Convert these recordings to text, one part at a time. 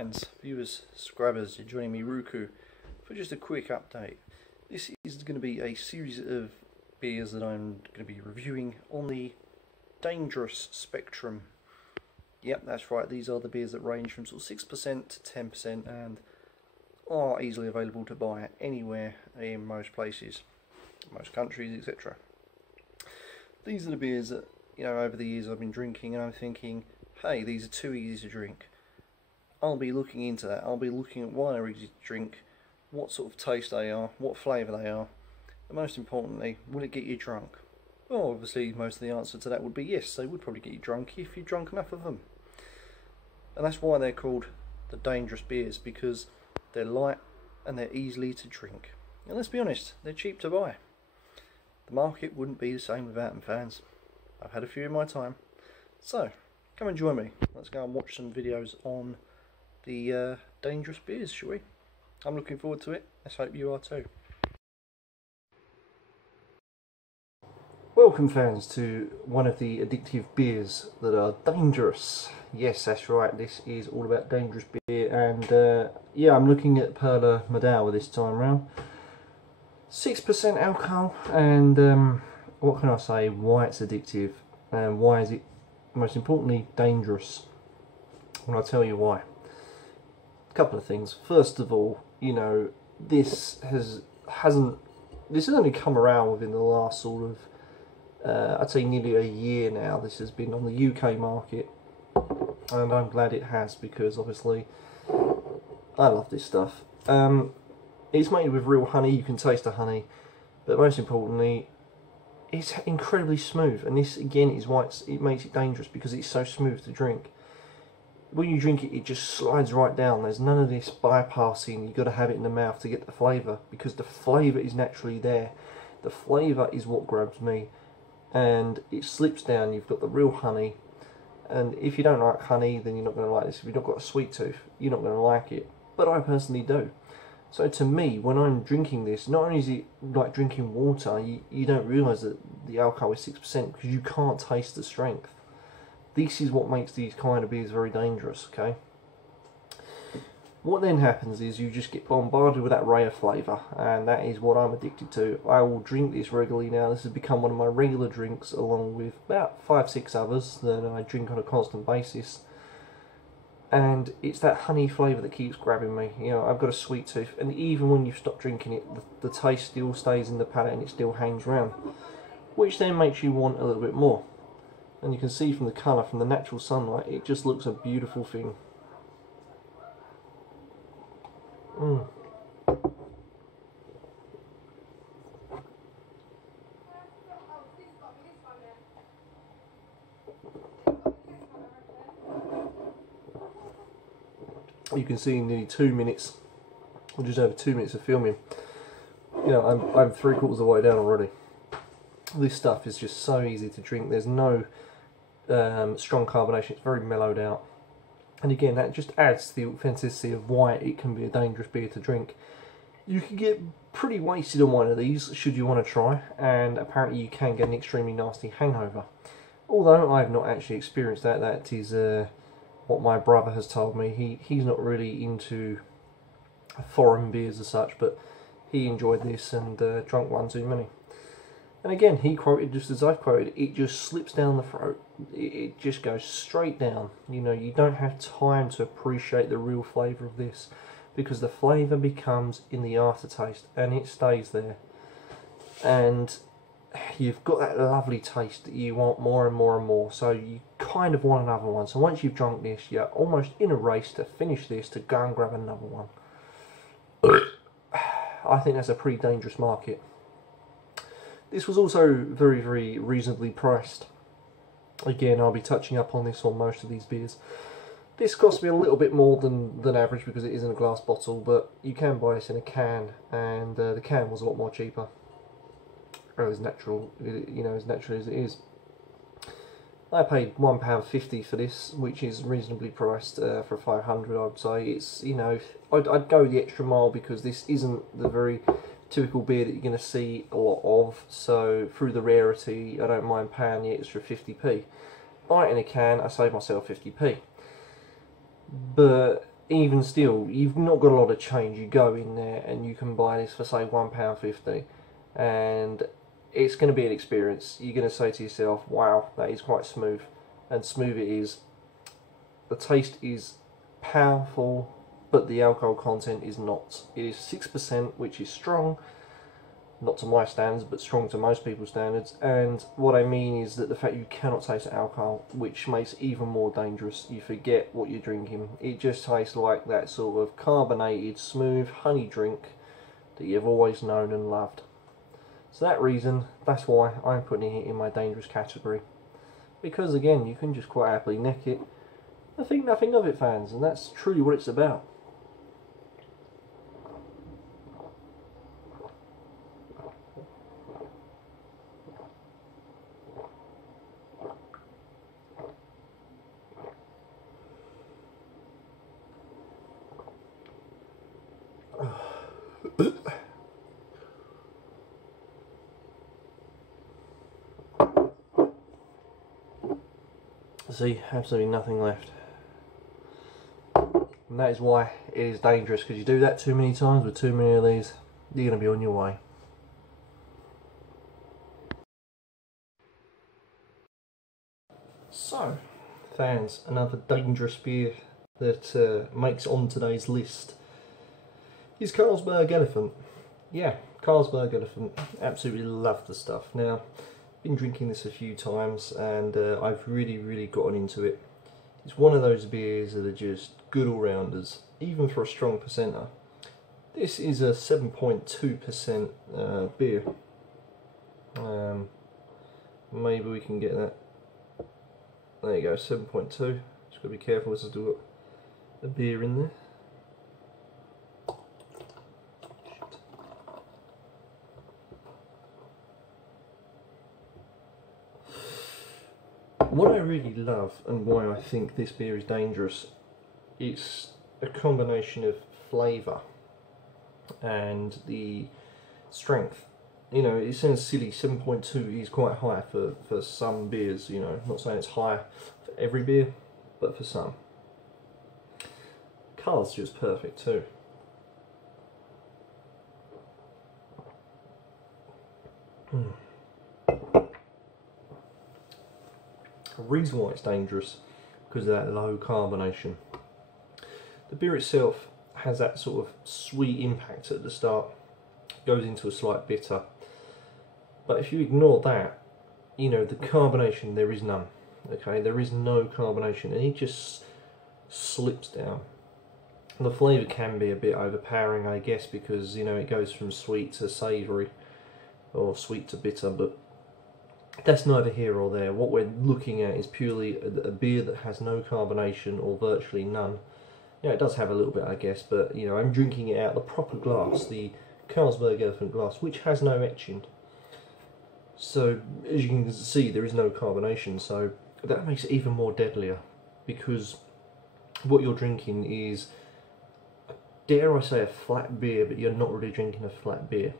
Fans, viewers, subscribers, you're joining me, Ruku, for just a quick update. This is going to be a series of beers that I'm going to be reviewing on the dangerous spectrum. Yep, that's right, these are the beers that range from sort of 6% to 10% and are easily available to buy anywhere in most places, most countries, etc. These are the beers that, you know, over the years I've been drinking and I'm thinking, hey, these are too easy to drink. I'll be looking into that. I'll be looking at why they're easy to drink, what sort of taste they are, what flavour they are, and most importantly, will it get you drunk? Well, obviously most of the answer to that would be yes, they would probably get you drunk if you drunk enough of them. And that's why they're called the dangerous beers, because they're light and they're easily to drink. And let's be honest, they're cheap to buy. The market wouldn't be the same without them, fans. I've had a few in my time. So, come and join me. Let's go and watch some videos on the dangerous beers, shall we? I'm looking forward to it. Let's hope you are too. Welcome, fans, to one of the addictive beers that are dangerous. Yes, that's right, this is all about dangerous beer, and yeah, I'm looking at Perler Maddow this time round. 6% alcohol, and what can I say, why it's addictive, and why is it, most importantly, dangerous? And I'll tell you why. Couple of things. First of all, you know, this has only come around within the last sort of I'd say nearly a year now. This has been on the UK market, and I'm glad it has, because obviously I love this stuff. It's made with real honey. You can taste the honey, but most importantly, it's incredibly smooth, and this again is why it makes it dangerous, because it's so smooth to drink. When you drink it, it just slides right down. There's none of this bypassing. You've got to have it in the mouth to get the flavour, because the flavour is naturally there. The flavour is what grabs me, and it slips down. You've got the real honey, and if you don't like honey, then you're not going to like this. If you've not got a sweet tooth, you're not going to like it, but I personally do. So to me, when I'm drinking this, not only is it like drinking water, you don't realise that the alcohol is 6%, because you can't taste the strength. This is what makes these kind of beers very dangerous, okay? What then happens is you just get bombarded with that ray of flavour, and that is what I'm addicted to. I will drink this regularly now. This has become one of my regular drinks, along with about 5-6 others that I drink on a constant basis. And it's that honey flavour that keeps grabbing me. You know, I've got a sweet tooth, and even when you stop drinking it, the taste still stays in the palate and it still hangs around, which then makes you want a little bit more. And you can see from the colour, from the natural sunlight, it just looks a beautiful thing. You can see in nearly 2 minutes, or just over 2 minutes of filming, you know, I'm 3/4 of the way down already. This stuff is just so easy to drink. There's no strong carbonation. It's very mellowed out, and again, that just adds to the authenticity of why it can be a dangerous beer to drink. You can get pretty wasted on one of these should you want to try, and apparently you can get an extremely nasty hangover. Although I've not actually experienced that. That is what my brother has told me. He's not really into foreign beers as such, but he enjoyed this and drunk one too many. And again, he quoted, just as I've quoted, it just slips down the throat. It just goes straight down. You know, you don't have time to appreciate the real flavour of this, because the flavour becomes in the aftertaste, and it stays there. And you've got that lovely taste that you want more and more and more, so you kind of want another one. So once you've drunk this, you're almost in a race to finish this, to go and grab another one. I think that's a pretty dangerous market. This was also very, very reasonably priced. Again, I'll be touching up on this on most of these beers. This cost me a little bit more than average, because it is in a glass bottle, but you can buy this in a can, and the can was a lot more cheaper. Or as natural, you know, as naturally as it is. I paid £1.50 for this, which is reasonably priced for 500. I'd say it's, you know, I'd go the extra mile, because this isn't the very typical beer that you're going to see a lot of, so through the rarity I don't mind paying the extra 50p. Buy it in a can, I save myself 50p. But even still, you've not got a lot of change. You go in there and you can buy this for say £1.50, and it's going to be an experience. You're going to say to yourself, wow, that is quite smooth, and smooth it is. The taste is powerful, but the alcohol content is not. It is 6%, which is strong, not to my standards, but strong to most people's standards. And what I mean is that the fact you cannot taste alcohol, which makes it even more dangerous. You forget what you're drinking. It just tastes like that sort of carbonated, smooth honey drink that you've always known and loved. So that reason, that's why I'm putting it in my dangerous category. Because again, you can just quite happily neck it and think nothing of it, fans, and that's truly what it's about. See, absolutely nothing left. And that is why it is dangerous, because you do that too many times with too many of these, you're going to be on your way. So, fans, another dangerous beer that makes on today's list is Carlsberg Elephant. Yeah, Carlsberg Elephant. Absolutely love the stuff. Now, been drinking this a few times, and I've really gotten into it. It's one of those beers that are just good all-rounders, even for a strong percenter. This is a 7.2% beer. Maybe we can get that. There you go, 7.2. Just got to be careful, there's still got a beer in there. What I really love, and why I think this beer is dangerous, it's a combination of flavour and the strength. You know, it sounds silly, 7.2 is quite high for some beers, you know. I'm not saying it's high for every beer, but for some. Colour's just perfect too. The reason why it's dangerous, because of that low carbonation. The beer itself has that sort of sweet impact at the start, goes into a slight bitter. But if you ignore that, you know, the carbonation, there is none. Okay, there is no carbonation, and it just slips down. And the flavour can be a bit overpowering, I guess, because, you know, it goes from sweet to savoury, or sweet to bitter, but that's neither here or there. What we're looking at is purely a beer that has no carbonation, or virtually none. You know, it does have a little bit, I guess, but, you know, I'm drinking it out the proper glass, the Carlsberg Elephant glass, which has no etching. So, as you can see, there is no carbonation, so that makes it even more deadlier, because what you're drinking is, dare I say, a flat beer, but you're not really drinking a flat beer.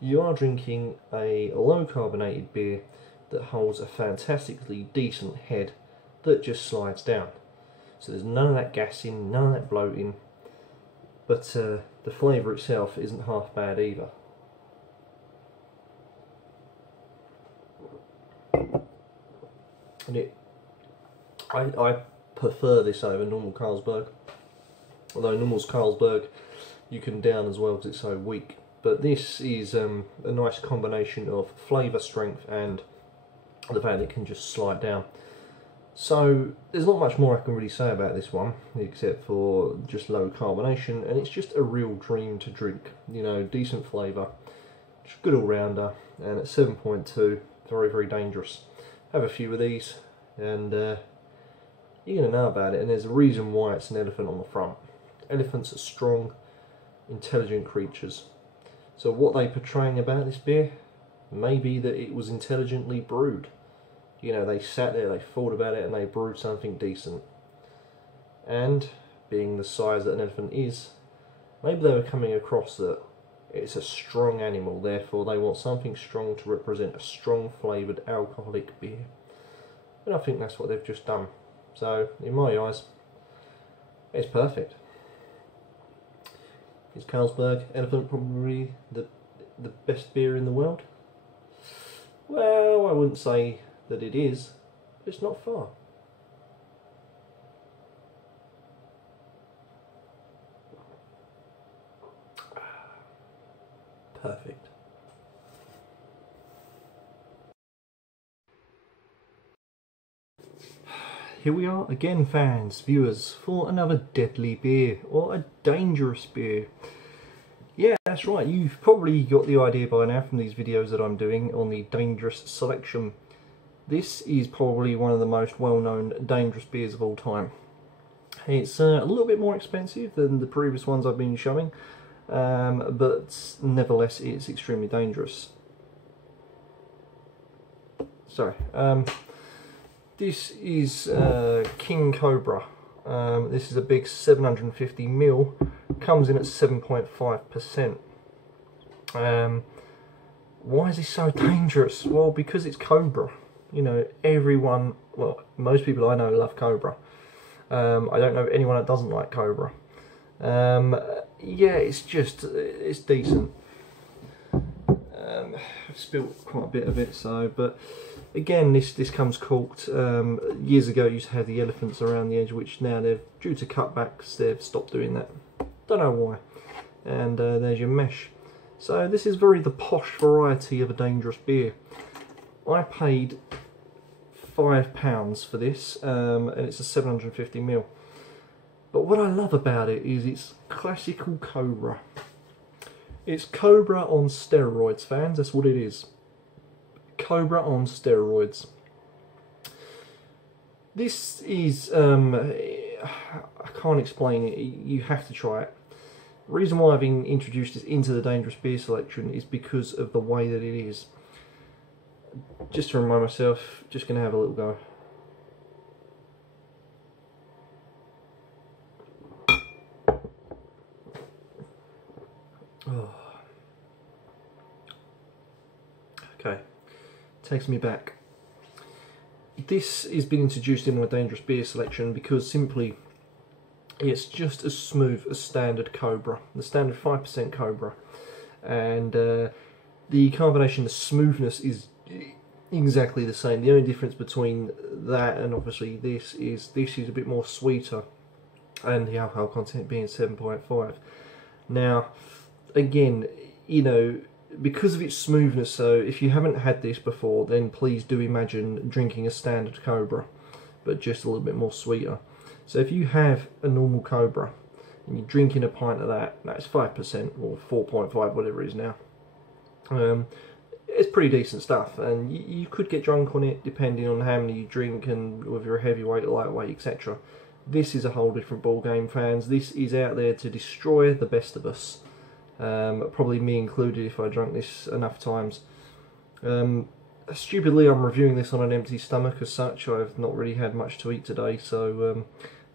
You are drinking a low carbonated beer that holds a fantastically decent head that just slides down. So there's none of that gassing, none of that bloating, but the flavour itself isn't half bad either. And I prefer this over normal Carlsberg, although normal Carlsberg you can down as well because it's so weak. But this is a nice combination of flavour, strength, and the fact that it can just slide down. So there's not much more I can really say about this one, except for just low carbonation, and it's just a real dream to drink. You know, decent flavour, just good all-rounder, and at 7.2, very dangerous. Have a few of these, and you're going to know about it, and there's a reason why it's an elephant on the front. Elephants are strong, intelligent creatures. So what they're portraying about this beer may be that it was intelligently brewed. You know, they sat there, they thought about it, and they brewed something decent. And, being the size that an elephant is, maybe they were coming across that it's a strong animal, therefore they want something strong to represent a strong flavoured alcoholic beer. And I think that's what they've just done. So, in my eyes, it's perfect. Is Carlsberg Elephant probably the best beer in the world? Well, I wouldn't say that it is. It's not far. Perfect. Here we are again, fans, viewers, for another deadly beer, or a dangerous beer. Yeah, that's right, you've probably got the idea by now from these videos that I'm doing on the dangerous selection. This is probably one of the most well-known dangerous beers of all time. It's a little bit more expensive than the previous ones I've been showing, but nevertheless it's extremely dangerous. So, this is King Cobra. This is a big 750ml, comes in at 7.5%. Why is this so dangerous? Well, because it's Cobra. You know, everyone, well, most people I know love Cobra. I don't know anyone that doesn't like Cobra. Yeah, it's decent. I've spilled quite a bit of it, so, but again, this comes corked. Years ago, it used to have the elephants around the edge, which now they've, due to cutbacks, they've stopped doing that. Don't know why. And there's your mesh. So this is very the posh variety of a dangerous beer. I paid £5 for this, and it's a 750ml. But what I love about it is it's classical Cobra. It's Cobra on steroids, fans. That's what it is. Cobra on steroids. This is, I can't explain it. You have to try it. The reason why I've introduced this into the dangerous beer selection is because of the way that it is. Just to remind myself, just going to have a little go. Oh. Okay, takes me back. This has been introduced in my dangerous beer selection because simply it's just as smooth as standard Cobra, the standard 5% Cobra, and the carbonation, the smoothness is exactly the same. The only difference between that and obviously this is a bit more sweeter, and the alcohol content being 7.5. Now, again, you know, because of its smoothness, so if you haven't had this before, then please do imagine drinking a standard Cobra, but just a little bit more sweeter. So if you have a normal Cobra and you're drinking a pint of that, that's 5% or 4.5, whatever it is now. It's pretty decent stuff, and you could get drunk on it depending on how many you drink and whether you're a heavyweight or lightweight, etc. This is a whole different ball game, fans. This is out there to destroy the best of us. Probably me included if I drank this enough times. Stupidly, I'm reviewing this on an empty stomach as such. I've not really had much to eat today, so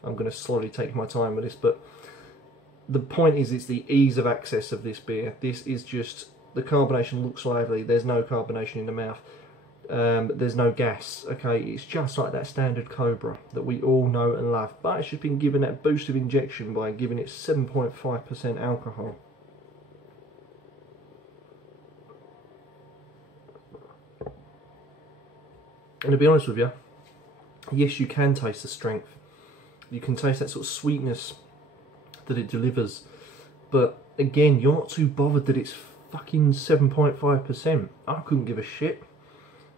I'm going to slowly take my time with this. But the point is, it's the ease of access of this beer. This is just, the carbonation looks lively. There's no carbonation in the mouth. There's no gas. Okay, it's just like that standard Cobra that we all know and love. But it's just been given that boost of injection by giving it 7.5% alcohol. And to be honest with you, yes, you can taste the strength. You can taste that sort of sweetness that it delivers. But again, you're not too bothered that it's fucking 7.5%. I couldn't give a shit.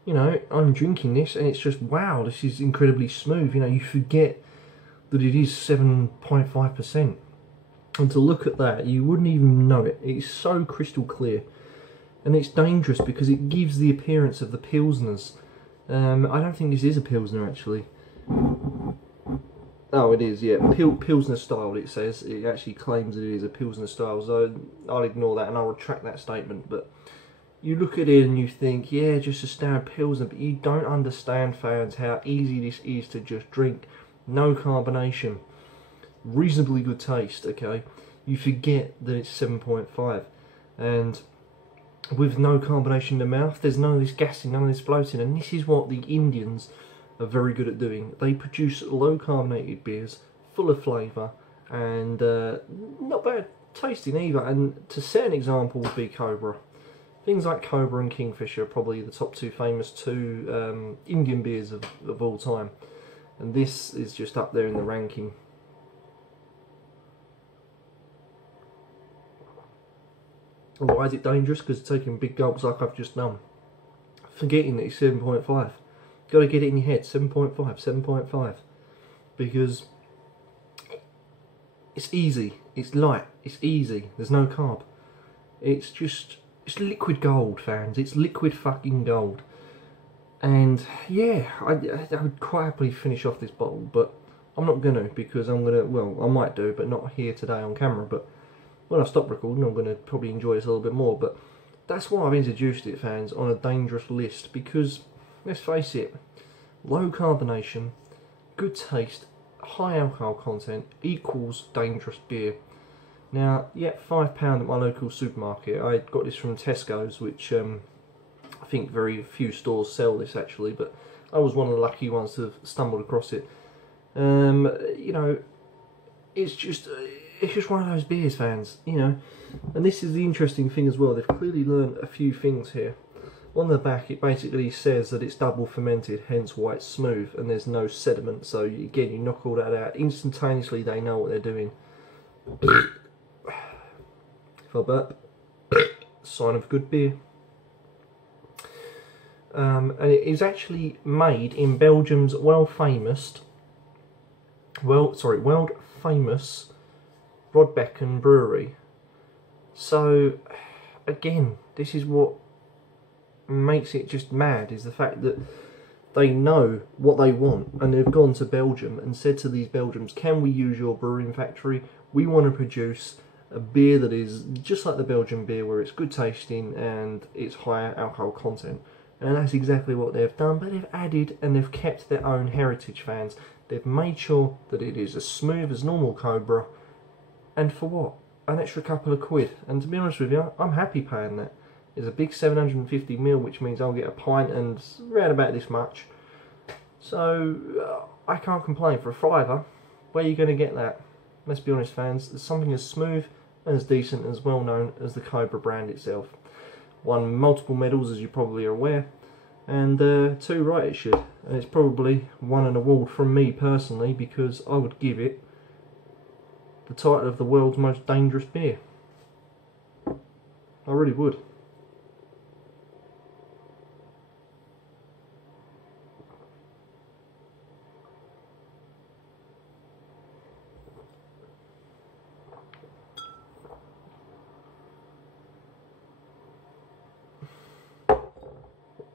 You know, I'm drinking this and it's just, wow, this is incredibly smooth. You know, you forget that it is 7.5%. And to look at that, you wouldn't even know it. It's so crystal clear. And it's dangerous because it gives the appearance of the Pilsners. I don't think this is a Pilsner, actually. Oh, it is, yeah. Pilsner style, it says. It actually claims that it is a Pilsner style, so I'll ignore that and I'll retract that statement. But you look at it and you think, yeah, just a standard Pilsner, but you don't understand, fans, how easy this is to just drink. No carbonation. Reasonably good taste, okay? You forget that it's 7.5. And with no carbonation in the mouth, there's none of this gassing, none of this bloating, and this is what the Indians are very good at doing. They produce low carbonated beers, full of flavour, and not bad tasting either. And to set an example would be Cobra. Things like Cobra and Kingfisher are probably the top two famous Indian beers of all time, and this is just up there in the ranking. Why is it dangerous? Because it's taking big gulps like I've just done, forgetting that it's 7.5. Got to get it in your head, 7.5, 7.5, because it's easy, it's light, it's easy, there's no carb. It's liquid gold, fans. It's liquid fucking gold. And yeah, I would quite happily finish off this bottle, but I'm not gonna, because I'm gonna, well, I might do, but not here today on camera. But when I stop recording, I'm gonna probably enjoy this a little bit more. But that's why I've introduced it, fans, on a dangerous list, because let's face it, low carbonation, good taste, high alcohol content equals dangerous beer. Now, yeah, £5 at my local supermarket. I got this from Tesco's, which I think very few stores sell this actually, but I was one of the lucky ones to have stumbled across it. You know, it's just one of those beers, fans, you know. And this is the interesting thing as well. They've clearly learned a few things here. On the back, it basically says that it's double fermented, hence why it's smooth, and there's no sediment. So again, you knock all that out instantaneously. They know what they're doing. If I burp, sign of good beer. And it is actually made in Belgium's world famous Rodbecken brewery. So again, this is what makes it just mad, is the fact that they know what they want, and they've gone to Belgium and said to these Belgians, can we use your brewing factory? We want to produce a beer that is just like the Belgian beer, where it's good tasting and it's higher alcohol content. And that's exactly what they've done, but they've added and they've kept their own heritage, fans. They've made sure that it is as smooth as normal Cobra, and for what? An extra couple of quid. And to be honest with you, I'm happy paying that. It's a big 750ml, which means I'll get a pint and around about this much. So I can't complain. For a £5, where are you going to get that? Let's be honest, fans. It's something as smooth and as decent and as well known as the Cobra brand itself. Won multiple medals, as you probably are aware, and 2 right it should. And it's probably won an award from me personally, because I would give it the title of the world's most dangerous beer. I really would.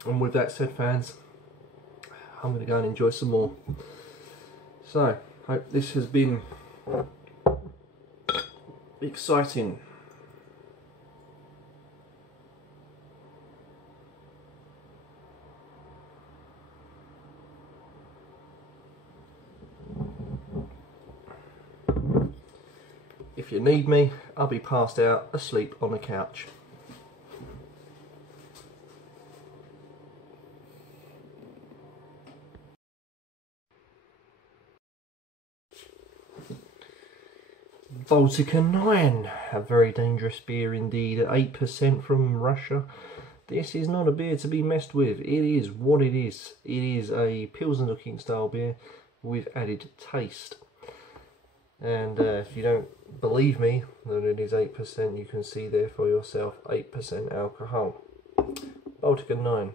And with that said, fans, I'm going to go and enjoy some more. So, hope this has been exciting. If you need me, I'll be passed out asleep on the couch. Baltica 9, a very dangerous beer indeed, at 8% from Russia. This is not a beer to be messed with. It is what it is. It is a Pilsner looking style beer with added taste. And if you don't believe me that it is 8%, you can see there for yourself, 8% alcohol. Baltica 9.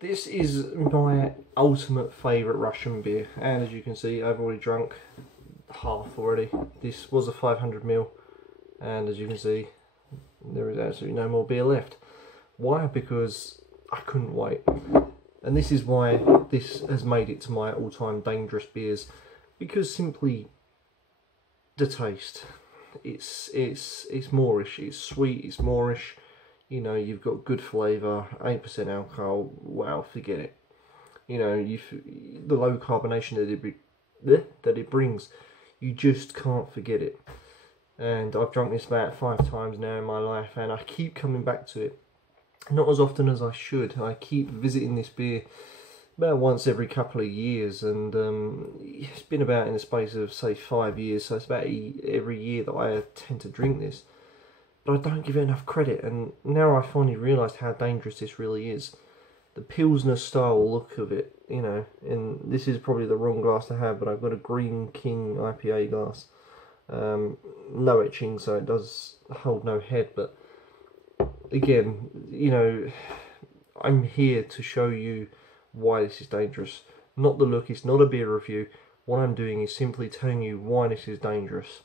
This is my ultimate favourite Russian beer, and as you can see, I've already drunk half already. This was a 500ml, and as you can see, there is absolutely no more beer left. Why? Because I couldn't wait. And this is why this has made it to my all-time dangerous beers, because simply the taste. It's moreish, it's sweet, it's moreish. You know, you've got good flavour, 8% alcohol. Wow, forget it. You know, the low carbonation that it brings, you just can't forget it. And I've drunk this about 5 times now in my life, and I keep coming back to it. Not as often as I should. I keep visiting this beer about once every couple of years, and it's been about in the space of say 5 years, so it's about every year that I tend to drink this. But I don't give it enough credit, and now I finally realised how dangerous this really is. The Pilsner style look of it, you know, and this is probably the wrong glass to have, but I've got a Green King IPA glass. No etching, so it does hold no head, but again, you know, I'm here to show you why this is dangerous. Not the look, it's not a beer review. What I'm doing is simply telling you why this is dangerous.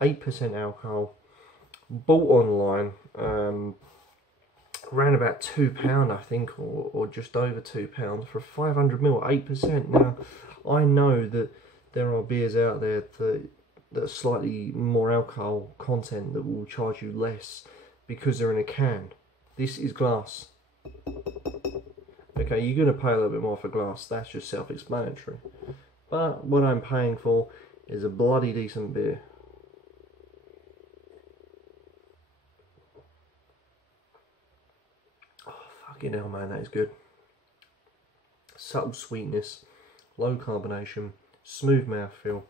8% alcohol, bought online, around about £2 I think, or just over £2 for 500ml, 8%. Now, I know that there are beers out there that are slightly more alcohol content that will charge you less because they're in a can. This is glass. Okay, you're going to pay a little bit more for glass, that's just self-explanatory. But what I'm paying for is a bloody decent beer. Oh, fucking hell, man, that is good. Subtle sweetness, low carbonation, smooth mouthfeel.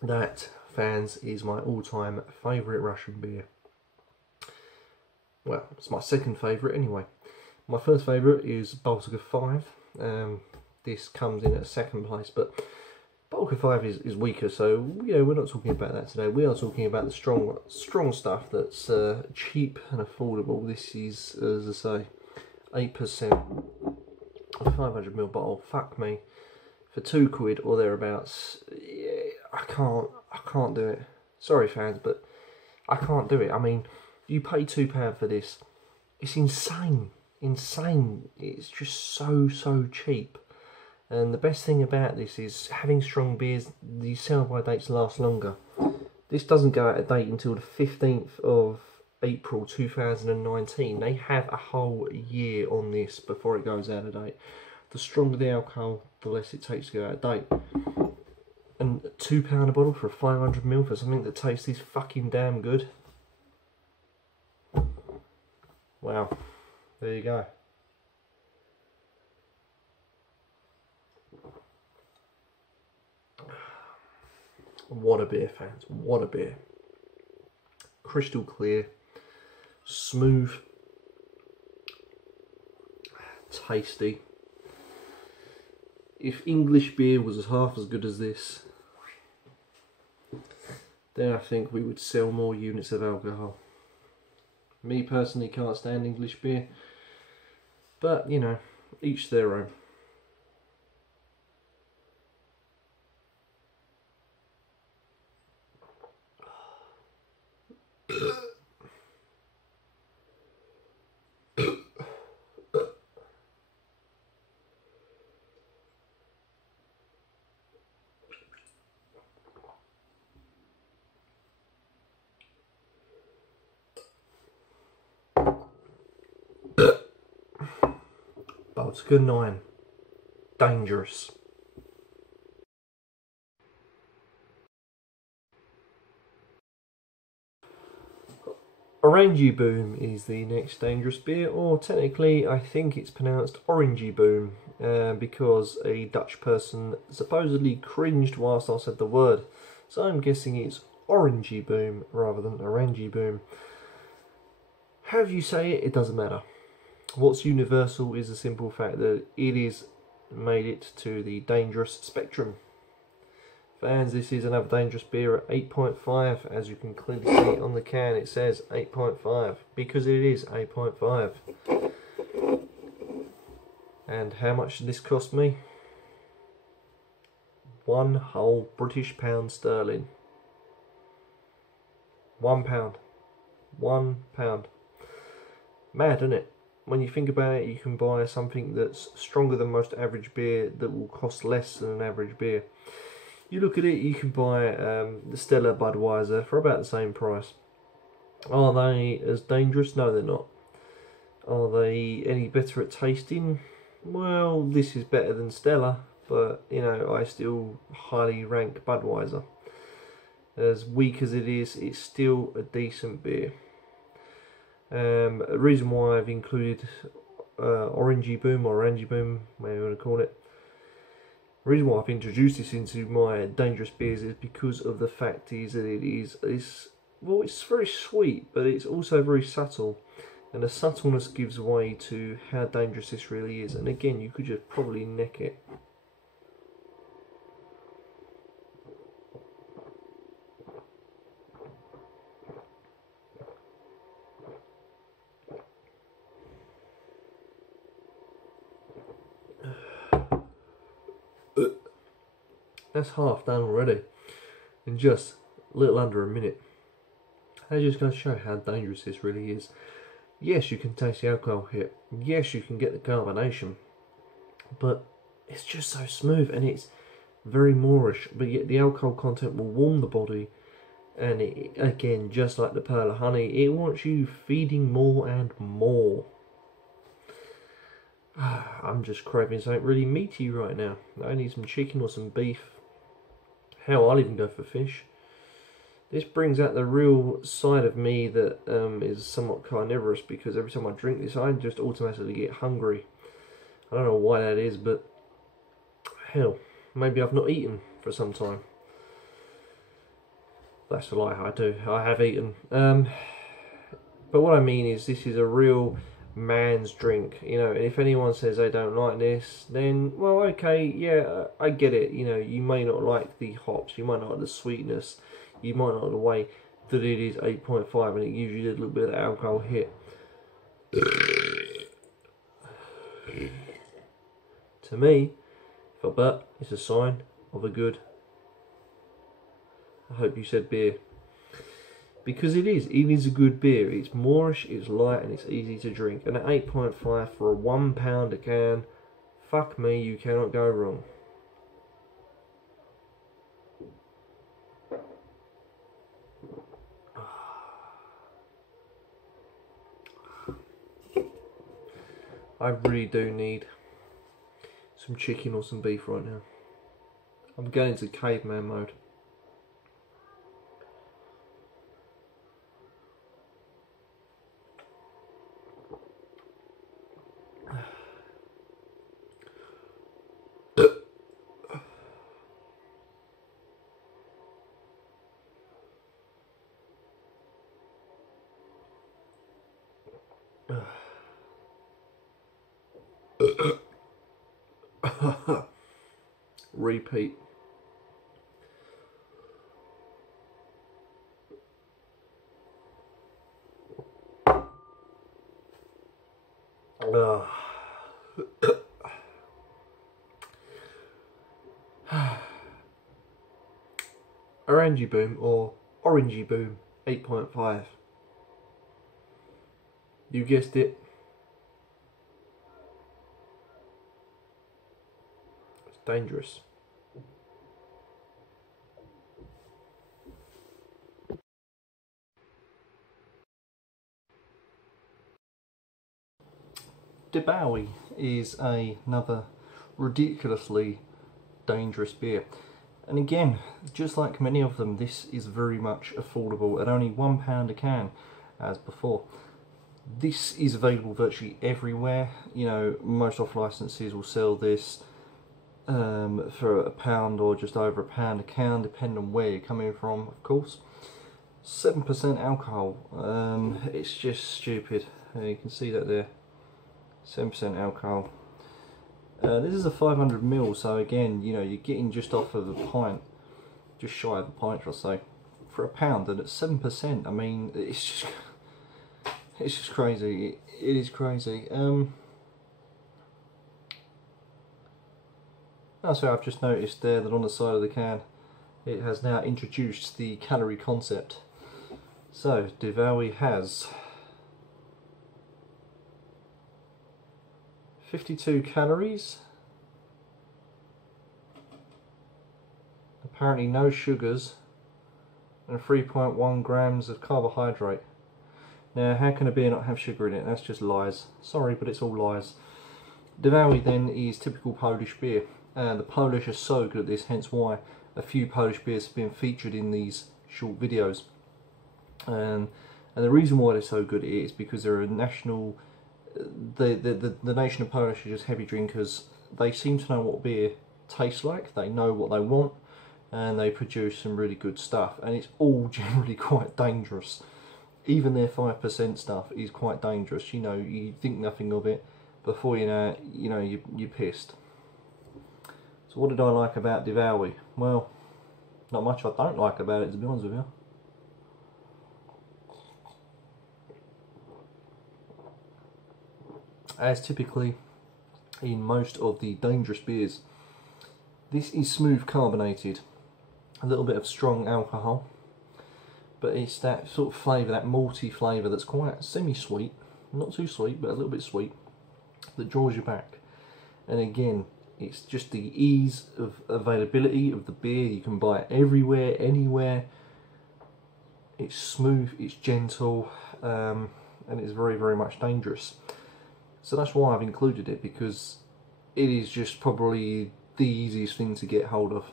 That, fans, is my all-time favourite Russian beer. Well, it's my second favourite anyway. My first favourite is Baltica 5. This comes in at second place, but Baltica 5 is weaker, so yeah, we're not talking about that today. We are talking about the strong stuff that's cheap and affordable. This is, as I say, 8%, a 500ml bottle. Fuck me, for £2 or thereabouts. Yeah, I can't do it. Sorry, fans, but I can't do it. I mean, you pay £2 for this. It's insane. It's just so cheap. And the best thing about this is having strong beers, the sell-by dates last longer. This doesn't go out of date until the 15th of April 2019. They have a whole year on this before it goes out of date. The stronger the alcohol, the less it takes to go out of date. And £2 a bottle for a 500ml for something that tastes this fucking damn good. Wow, there you go. What a beer, fans, what a beer. Crystal clear, smooth, tasty. If English beer was half as good as this, then I think we would sell more units of alcohol. Me personally can't stand English beer, but you know, each their own. Baltica 9. Dangerous. Orangey Boom is the next dangerous beer, or technically I think it's pronounced Orangey Boom, because a Dutch person supposedly cringed whilst I said the word. So I'm guessing it's Orangey Boom rather than Orangey Boom. However you say it, it doesn't matter. What's universal is the simple fact that it is made it to the dangerous spectrum. Fans, this is another dangerous beer at 8.5. As you can clearly see on the can, it says 8.5 because it is 8.5. And how much did this cost me? One whole British pound sterling. £1. £1. Mad, isn't it? When you think about it, you can buy something that's stronger than most average beer that will cost less than an average beer. You look at it, you can buy the Stella Budweiser for about the same price. Are they as dangerous? No, they're not. Are they any better at tasting? Well, this is better than Stella, but you know, I still highly rank Budweiser. As weak as it is, it's still a decent beer. The reason why I've included Orangey Boom or Orangey Boom, whatever you want to call it. The reason why I've introduced this into my dangerous beers is because of the fact is that well, it's very sweet, but it's also very subtle, and the subtleness gives way to how dangerous this really is. And again, you could just probably neck it. That's half done already in just a little under a minute. That just goes to show how dangerous this really is. Yes, you can taste the alcohol hit. Yes, you can get the carbonation, but it's just so smooth and it's very moreish. But yet the alcohol content will warm the body, and it, again, just like the Perler honey, it wants you feeding more and more. I'm just craving something really meaty right now. I need some chicken or some beef. Hell, I'll even go for fish. This brings out the real side of me that is somewhat carnivorous, because every time I drink this, I just automatically get hungry. I don't know why that is, but hell, maybe I've not eaten for some time. That's a lie, I do. I have eaten. But what I mean is, this is a real man's drink, you know, and if anyone says they don't like this, then, well, okay, yeah, I get it, you know, you may not like the hops, you might not like the sweetness, you might not like the way that it is 8.5 and it gives you a little bit of alcohol hit. To me, for but it's a sign of a good, I hope you said beer. Because it is a good beer. It's moreish, it's light, and it's easy to drink. And at 8.5 for a £1 a can, fuck me, you cannot go wrong. I really do need some chicken or some beef right now. I'm going into caveman mode. Repeat. Orangey Boom or Orangey Boom 8.5. You guessed it. It's dangerous. Diwali is another ridiculously dangerous beer. And again, just like many of them, this is very much affordable at only £1 a can, as before. This is available virtually everywhere. You know, most off licenses will sell this for £1 or just over £1 a can, depending on where you're coming from, of course. 7% alcohol. It's just stupid. You can see that there. 7% alcohol. This is a 500ml, so again, you know, you're getting just off of a pint, just shy of a pint, I'll say, for £1, and at 7%. I mean, it's just crazy. It is crazy. Also, I've just noticed there that on the side of the can, it has now introduced the calorie concept. So, Diwali has 52 calories, apparently no sugars, and 3.1 grams of carbohydrate. Now, how can a beer not have sugar in it? That's just lies. Sorry, but it's all lies. Diwali then is typical Polish beer. The Polish are so good at this, hence why a few Polish beers have been featured in these short videos. And And the reason why they're so good is because they're a national, the nation of Polish are just heavy drinkers. They seem to know what beer tastes like, they know what they want, and they produce some really good stuff, and it's all generally quite dangerous. Even their 5% stuff is quite dangerous. You know, you think nothing of it, before you know it, you're pissed. So what did I like about Diwali? Well, not much I don't like about it, to be honest with you. As typically in most of the dangerous beers, this is smooth carbonated, a little bit of strong alcohol, but it's that sort of flavour, that malty flavour that's quite semi-sweet, not too sweet, but a little bit sweet, that draws you back. And again, it's just the ease of availability of the beer. You can buy it everywhere, anywhere. It's smooth, it's gentle, and it's very, very much dangerous. So that's why I've included it, because it is just probably the easiest thing to get hold of.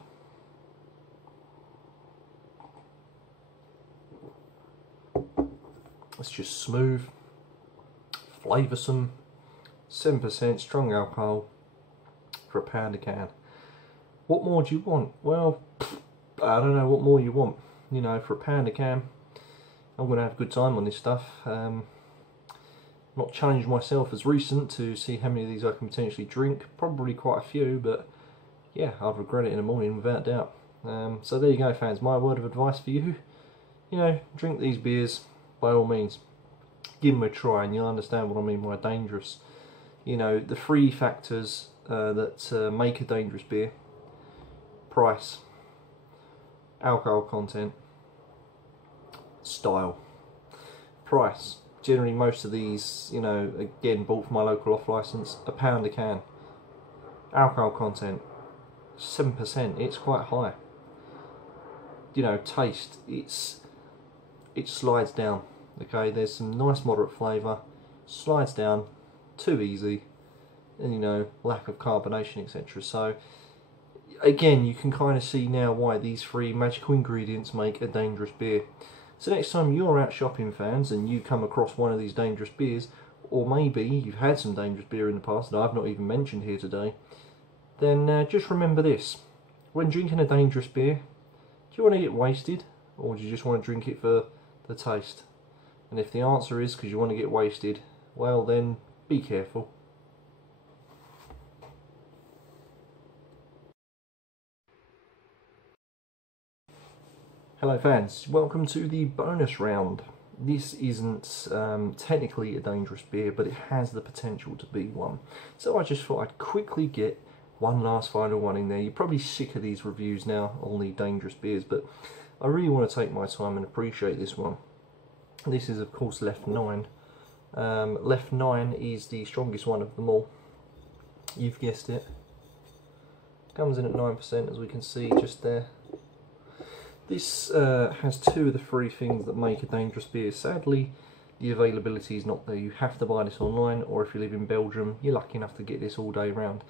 It's just smooth, flavoursome, 7% strong alcohol for £1 a can. What more do you want? Well, I don't know what more you want. You know, for £1 a can, I'm going to have a good time on this stuff. Not challenged myself as recent to see how many of these I can potentially drink. Probably quite a few, but yeah, I'd regret it in the morning without doubt. So there you go, fans. My word of advice for you: you know, drink these beers by all means. Give them a try, and you'll understand what I mean by dangerous. You know, the three factors that make a dangerous beer: price, alcohol content, style. Price. Generally, most of these, you know, again, bought from my local off licence, £1 a can. Alcohol content, 7%. It's quite high. You know, taste, it slides down. Okay, there's some nice moderate flavour, slides down, too easy, and you know, lack of carbonation, etc. So again, you can kind of see now why these three magical ingredients make a dangerous beer. So next time you're out shopping, fans, and you come across one of these dangerous beers, or maybe you've had some dangerous beer in the past that I've not even mentioned here today, then just remember this: when drinking a dangerous beer, do you want to get wasted, or do you just want to drink it for the taste? And if the answer is because you want to get wasted, well then, be careful. Hello fans, welcome to the bonus round. This isn't technically a dangerous beer, but it has the potential to be one. So I just thought I'd quickly get one last final one in there. You're probably sick of these reviews now on the dangerous beers, but I really want to take my time and appreciate this one. This is of course Left 9. Left 9 is the strongest one of them all. You've guessed it. Comes in at 9%, as we can see just there. This has two of the three things that make a dangerous beer. Sadly, the availability is not there. You have to buy this online, or if you live in Belgium, you're lucky enough to get this all day round.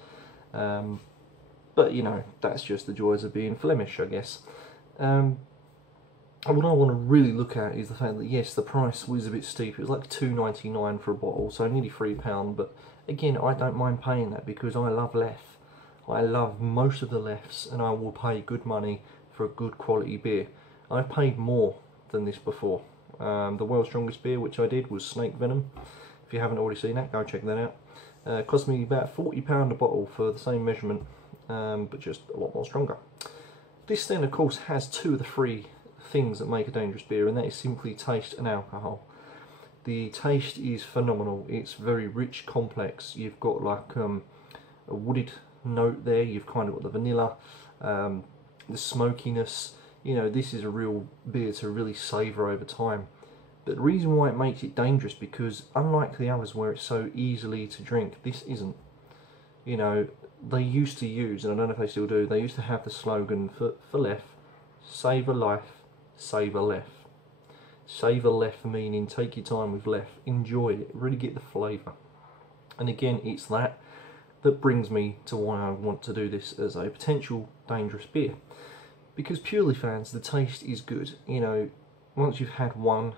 But you know, that's just the joys of being Flemish, I guess. What I want to really look at is the fact that yes, the price was a bit steep. It was like £2.99 for a bottle, so nearly £3. But again, I don't mind paying that because I love Lef. I love most of the Lefs, and I will pay good money for a good quality beer. I've paid more than this before. The world's strongest beer, which I did, was Snake Venom. If you haven't already seen that, go check that out. It cost me about £40 a bottle for the same measurement, but just a lot more stronger. This then, of course, has two of the three things that make a dangerous beer, and that is simply taste and alcohol. The taste is phenomenal. It's very rich, complex. You've got like a wooded note there. You've kind of got the vanilla, the smokiness. You know, this is a real beer to really savour over time. But the reason why it makes it dangerous, because unlike the others where it's so easily to drink, this isn't. You know, they used to use, and I don't know if they still do, they used to have the slogan for Lef: savour life, savour Lef. Savour Lef meaning take your time with Lef, enjoy it, really get the flavour. And again, it's that brings me to why I want to do this as a potential dangerous beer. Because purely, fans, the taste is good. You know, once you've had one,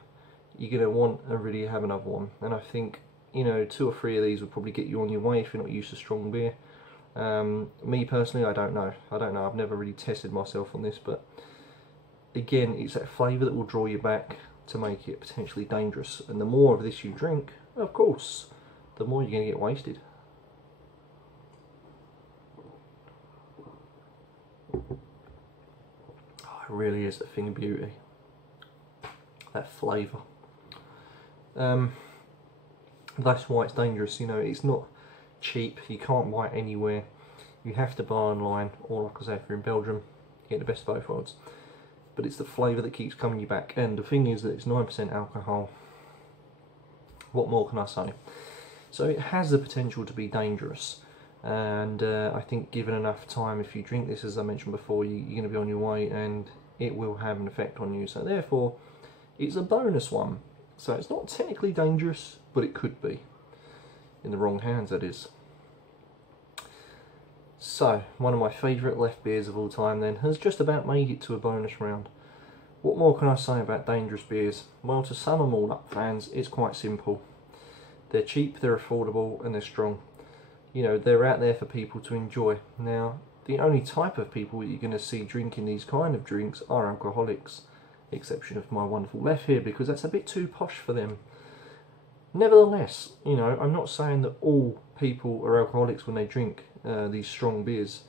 you're going to want to really have another one. And I think, you know, 2 or 3 of these will probably get you on your way if you're not used to strong beer. Me personally, I don't know. I've never really tested myself on this, but again, it's that flavour that will draw you back to make it potentially dangerous. And the more of this you drink, of course, the more you're going to get wasted. Oh, it really is a thing of beauty. That flavour. That's why it's dangerous. You know, it's not cheap. You can't buy it anywhere. You have to buy online, or like I say, if you're in Belgium, you get the best of both worlds. But it's the flavour that keeps coming you back. And the thing is that it's 9% alcohol. What more can I say? So it has the potential to be dangerous. And I think given enough time, if you drink this, as I mentioned before, you're going to be on your way, and it will have an effect on you. So therefore, it's a bonus one. So it's not technically dangerous, but it could be. In the wrong hands, that is. So, one of my favourite left beers of all time then has just about made it to a bonus round. What more can I say about dangerous beers? Well, to sum them all up, fans, it's quite simple. They're cheap, they're affordable, and they're strong. You know, they're out there for people to enjoy. Now, the only type of people you're going to see drinking these kind of drinks are alcoholics. Exception of my wonderful left here, because that's a bit too posh for them. Nevertheless, you know, I'm not saying that all people are alcoholics when they drink these strong beers,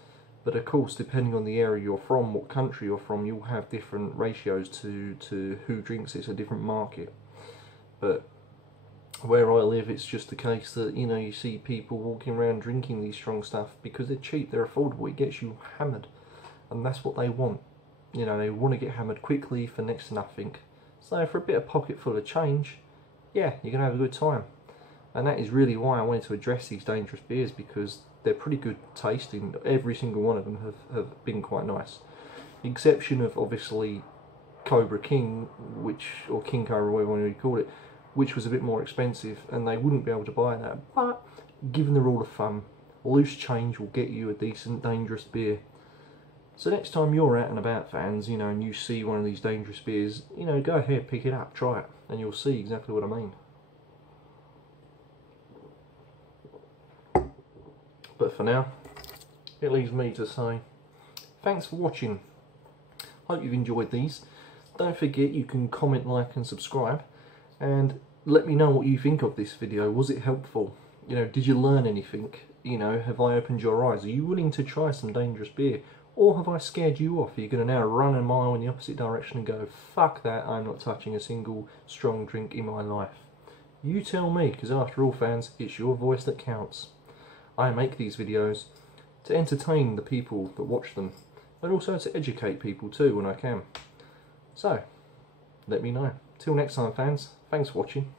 but of course, depending on the area you're from, what country you're from, you'll have different ratios to who drinks it. It's a different market. But where I live, it's just the case that, you know, you see people walking around drinking these strong stuff because they're cheap, they're affordable, it gets you hammered, and that's what they want. You know, they want to get hammered quickly for next to nothing. So for a bit of pocket full of change, yeah, you're going to have a good time. And that is really why I wanted to address these dangerous beers, because they're pretty good tasting. Every single one of them have been quite nice. The exception of, obviously, Cobra King, or King Cobra, whatever you call it, which was a bit more expensive, and they wouldn't be able to buy that. But, given the rule of thumb, loose change will get you a decent, dangerous beer. So next time you're out and about, fans, you know, and you see one of these dangerous beers, you know, go ahead, pick it up, try it, and you'll see exactly what I mean. But for now, it leaves me to say, thanks for watching. Hope you've enjoyed these. Don't forget you can comment, like and subscribe, and let me know what you think of this video. Was it helpful? You know, did you learn anything? You know, have I opened your eyes? Are you willing to try some dangerous beer? Or have I scared you off? Are you going to now run a mile in the opposite direction and go, fuck that, I'm not touching a single strong drink in my life? You tell me, because after all, fans, it's your voice that counts. I make these videos to entertain the people that watch them, and also to educate people too when I can. So, let me know. Till next time, fans, thanks for watching.